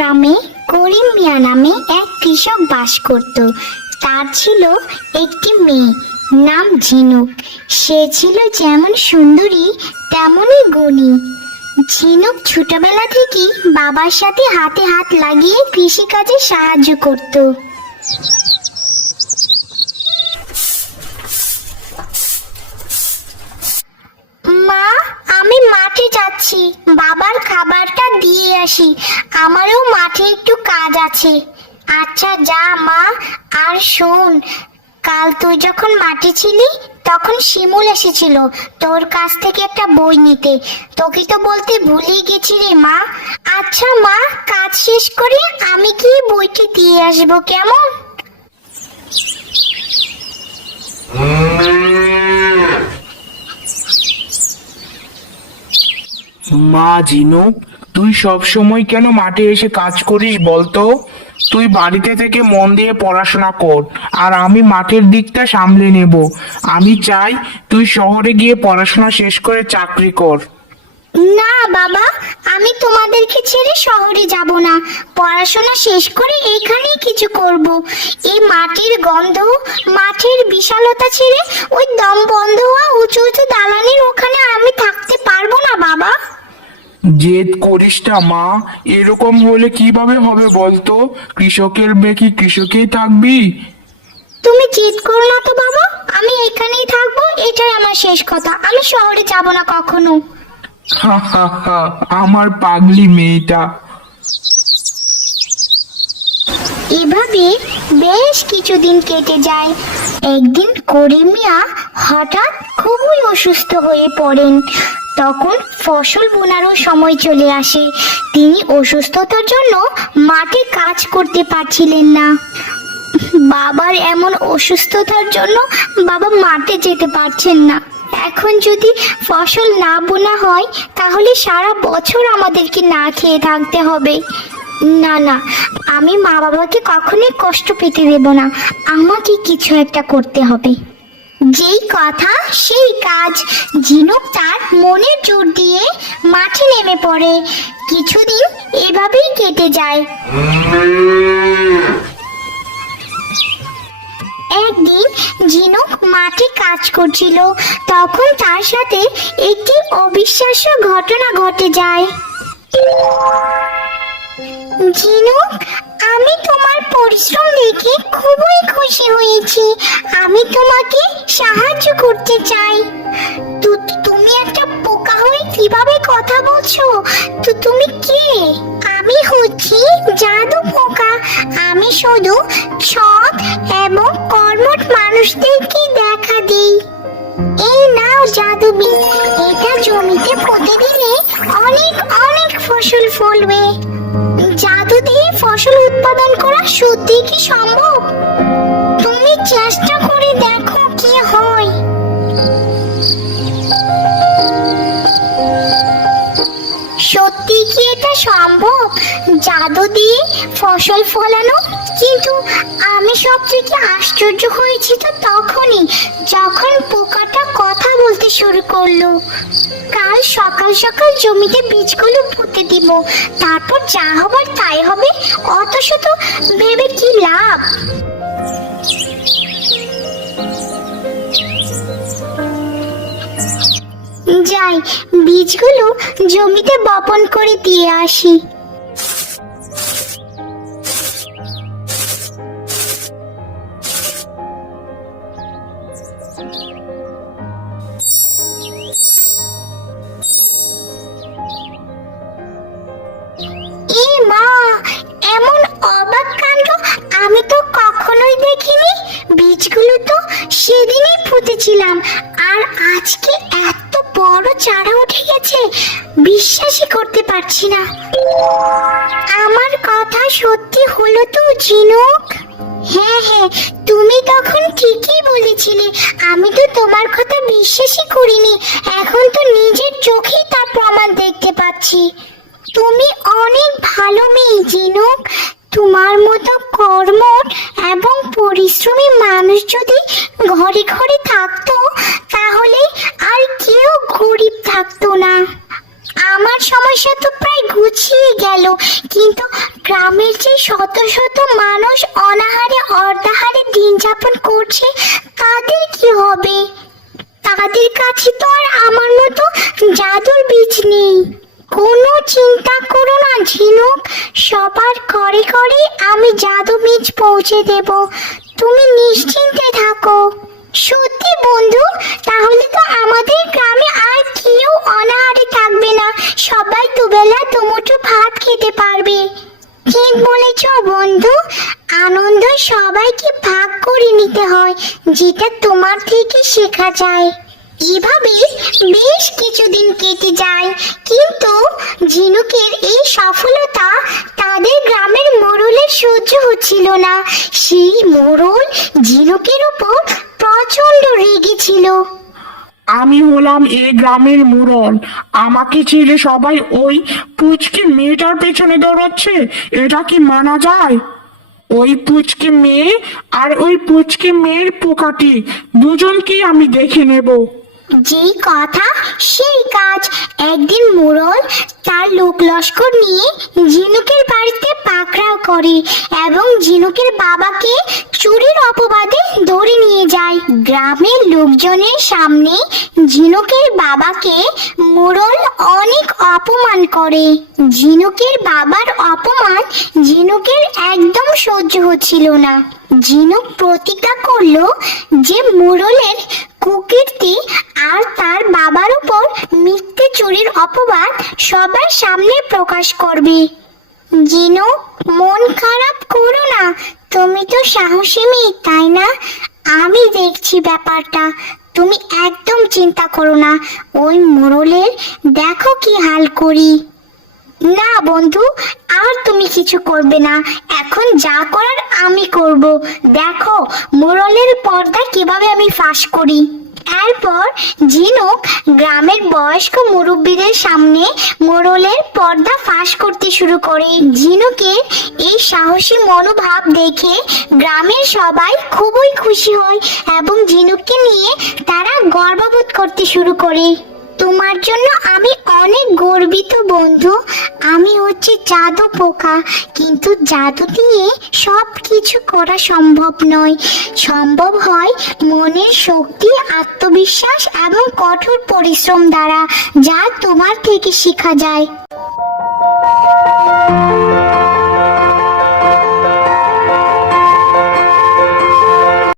গ্রামে করিম মিয়া নামে এক কৃষক বাস করত। তার ছিল একটি মেয়ে, নাম ঝিনুক। সে ছিল যেমন সুন্দরী তেমনই গুণী। ঝিনুক ছোটবেলা থেকেই বাবার সাথে হাতে হাত লাগিয়ে কৃষিকাজে সাহায্য করত। মা, আমি মাঠে যাচ্ছি, বাবার খাবারটা দিয়ে আসি, আমারও মাঠে একটু কাজ আছে। আচ্ছা যা মা। আর শোন, কাল তুই যখন মাঠে ছিলি তখন শিমুল এসেছিল তোর কাছ থেকে একটা বই নিতে। তোকে তো বলতে ভুলেই গেছি রে মা। আচ্ছা মা, কাজ শেষ করে আমি কি বইটি দিয়ে আসবো, কেমন? মা ঝিনুক, তুই সব সময় কেন মাঠে এসে কাজ করিস বলতো? তুই বাড়িতে থেকে মন দিয়ে পড়াশোনা কর, আর আমি মাঠের দিকটা সামলে নেব। আমি চাই তুই শহরে গিয়ে পড়াশোনা শেষ করে চাকরি কর। না বাবা, আমি তোমাদেরকে ছেড়ে শহরে যাব না। পড়াশোনা শেষ করে এখানেই কিছু করব। এই মাটির গন্ধ, মাঠের বিশালতা ছেড়ে ওই দম বন্ধ হওয়া উঁচু উঁচু দালানের ওখানে আমি থাকতে পারবো না বাবা। জেদ করিস না মা, এরকম হলে কিভাবে হবে বলতো? কৃষকের মেয়ে কি কৃষকেই থাকবি? তুমি জেদ করো না তো বাবা, আমি এখানেই থাকবো, এটাই আমার শেষ কথা। আমি শহরে যাব না কখনো। হা হা হা, আমার পাগলি মেয়েটা। এভাবে বেশ কিছুদিন কেটে যায়। একদিন করিম মিয়া হঠাৎ খুবই অসুস্থ হয়ে পড়েন। তখন ফসল বোনারও সময় চলে আসে। তিনি অসুস্থতার জন্য মাঠে কাজ করতে পারছিলেন না। বাবার এমন অসুস্থতার জন্য বাবা মাঠে যেতে পারছেন না। এখন যদি ফসল না বোনা হয় তাহলে সারা বছর আমাদেরকে না খেয়ে থাকতে হবে। না না, আমি মা বাবাকে কখনোই কষ্ট পেতে দেব না। আমাকে কিছু একটা করতে হবে। যেই কথা সেই কাজ। ঝিনুক তার মনের জোর দিয়ে মাঠে নেমে পড়ে। কিছুদিন এভাবেই কেটে যায়। একদিন ঝিনুক মাঠে কাজ করছিল, তখন তার সাথে একটি অবিশ্বাস্য ঘটনা ঘটে যায়। ঝিনুক, আমি তোমার পরিশ্রম দেখে খুবই খুশি হয়েছি। আমি তোমাকে সাহায্য করতে চাই। তুমি একটা পোকা হয়ে কিভাবে কথা বলছো? তুমি কে? আমি হচ্ছি জাদু পোকা। আমি শুধু সৎ এবং কর্মঠ মানুষদেরকে দেখা দিই। এই নাও জাদু বীজ, এটা জমিতে পুঁতে দিলে অনেক অনেক ফসল ফলবে। জাদু দিয়ে ফসল উৎপাদন করা সত্যি কি সম্ভব? তুমি চেষ্টা করে দেখো কি হয়। সত্যি কি এটা সম্ভব, জাদু দিয়ে ফসল ফলানো? কিন্তু আমি সব থেকে আশ্চর্য হয়েছি তো তখনই, যখন পোকাটা কথা বলতে শুরু করলো। কাল সকাল সকাল জমিতে বীজগুলো পুঁতে দিব, তারপর যা হবার তাই হবে। অত শত ভেবে কি লাভ? যাই, বীজগুলো জমিতে বপন করে দিয়ে আসি। মা, এমন অবাক কাণ্ড আমি তো কখনোই দেখিনি। বীজগুলো তো সেদিনই পুঁতেছিলাম, আর আজকে এত বড় চারা উঠে গেছে। বিশ্বাসই করতে পারছি না। আমার কথা সত্যি হলো তো ঝিনুক? হ্যাঁ হ্যাঁ, তুমি তখন ঠিকই বলেছিলে। আমি তো তোমার কথা বিশ্বাসই করিনি। এখন তো নিজের চোখেই তার প্রমাণ দেখতে পাচ্ছি। তুমি অনেক ভালো মেয়ে ঝিনুক। তোমার মতো কর্মঠ এবং পরিশ্রমী মানুষ যদি ঘরে ঘরে থাকতো তাহলে আর কেউ গরিব থাকতো না। আমার সমস্যা তো প্রায় গুছিয়ে গেল, কিন্তু গ্রামের যে শত শত মানুষ অনাহারে অর্ধাহারে দিন যাপন করছে তাদের কি হবে? তাদের কাছে তো আর আমার মতো জাদুর বীজ নেই। কোনো চিন্তা করো না ঝিনুক, সবার ঘরে ঘরে আমি জাদু বীজ পৌঁছে দেব, তুমি নিশ্চিন্তে থাকো। সত্যি বন্ধু, তাহলে তো আমাদের গ্রামে আর কেউ অনাহারে থাকবে না, সবাই দুবেলা দুমুঠো ভাত খেতে পারবে। ঠিক বলেছ বন্ধু, আনন্দ সবাইকে ভাগ করে নিতে হয়, যেটা তোমার থেকে শেখা যায়। এভাবে বেশ কিছুদিন কেটে যায়, কিন্তু ঝিনুকের এই সফলতা তাদের গ্রামের মোড়লের সহ্য হচ্ছিল না। সেই মোড়ল ঝিনুকের উপর প্রচন্ড রেগে ছিল। আমি হলাম এই গ্রামের মোড়ল, আমাকে ছেড়ে সবাই ওই পুচকে মেয়েটার পেছনে দৌড়াচ্ছে, এটা কি মানা যায়? ওই পুচকে মেয়ে আর ওই পুচকে মেয়ের পোকাটি দুজনকেই আমি দেখে নেব। যেই কথা সেই কাজ। একদিন মোড়ল তার লোক লস্কর নিয়ে ঝিনুকের বাড়িতে পাকড়াও করে এবং ঝিনুকের বাবাকে চুরির অপবাদে ধরে নিয়ে যায়। গ্রামের লোকজনের সামনে ঝিনুকের বাবাকে মোড়ল অনেক অপমান করে। ঝিনুকের বাবার অপমান ঝিনুকের একদম সহ্য হচ্ছিল না। ঝিনুক প্রতিজ্ঞা করলো যে মোড়লের কুকীর্তি আর তার বাবার উপর মিথ্যে চুরির অপবাদ সবার সামনে প্রকাশ করবে। ঝিনুক, মন খারাপ করো না, তুমি তো সাহসী মেয়ে, তাই না? আমি দেখছি ব্যাপারটা, তুমি একদম চিন্তা করো না। ওই মোড়লের দেখো কি হাল করি। না বন্ধু, আর তুমি কিছু করবে না, এখন যা করার আমি করব। দেখো মোড়লের পর্দা কিভাবে আমি ফাঁস করি। এরপর ঝিনুক গ্রামের বয়স্ক মুরব্বীদের সামনে মোড়লের পর্দা ফাঁস করতে শুরু করে। ঝিনুকের এই সাহসী মনোভাব দেখে গ্রামের সবাই খুবই খুশি হয় এবং ঝিনুককে নিয়ে তারা গর্ববোধ করতে শুরু করে। তোমার জন্য আমি অনেক গর্বিত বন্ধু। আমি হচ্ছে জাদু পোকা, কিন্তু জাদু দিয়ে সব কিছু করা সম্ভব নয়। সম্ভব হয় মনের শক্তি, আত্মবিশ্বাস এবং কঠোর পরিশ্রম দ্বারা, যা তোমার থেকে শেখা যায়।